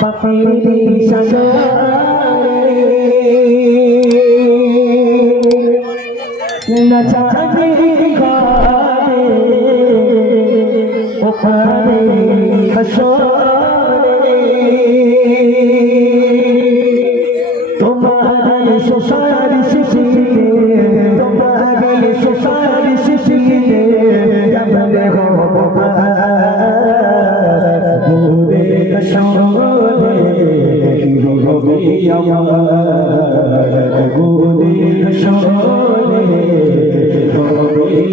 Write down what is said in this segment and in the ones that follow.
পাখিরি সাগরে না জানি ঘরে ওখানে হাসরে তোমার শোষার শিশিরে তোমার শোষার শিশিরে যাবে হব ভোরে সরে হবে আমার ভোরে সরে হবে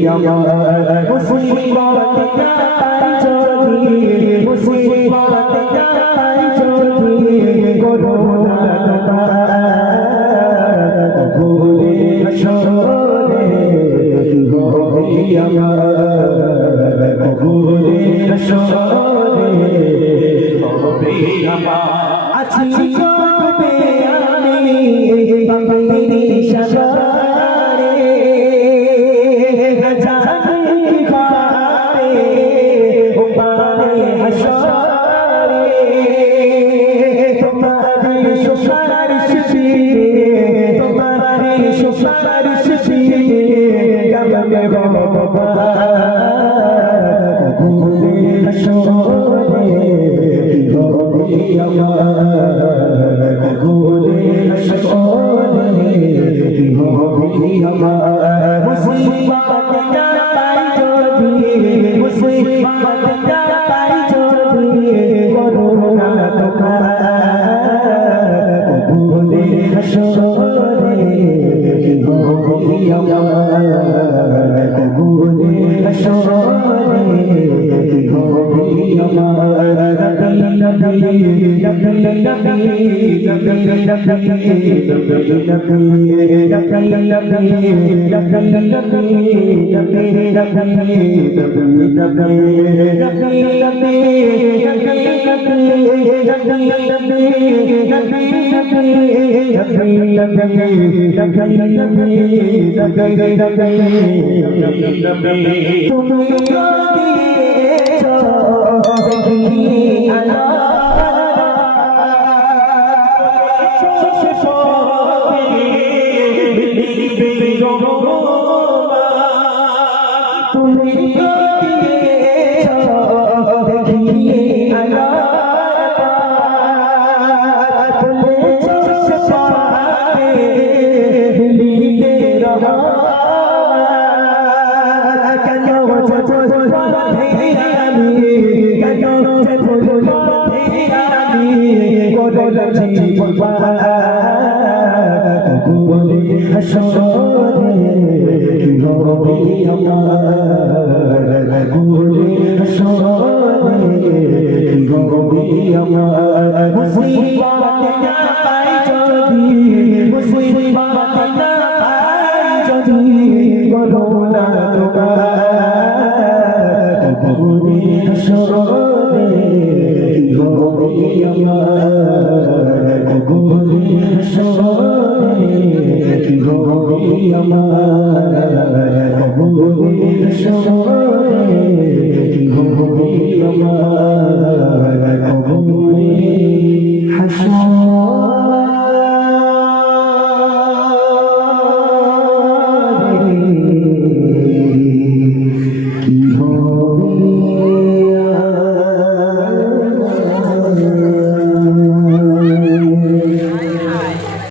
আমার মুসিবত নাই যদি মুসিবত নাই যদি করোনা ভোরে সরে হবে আমার ভোরে সরে হবে আমার আছি কবে আমি পাখিরি সাগরে জানি ঘরে ওপারে হাসরে তোমার শোষার শিশিরে তোমার শোষার শিশিরে যাবে বাবা ভোরে সরে হবে আমার ভোরে সরে হবে আমার মুসিবত নাই যদি মুসিবত নাই যদি করোনা তোমার ভোরে সরে হবে আমার ভোরে সরে হবে মুসিবত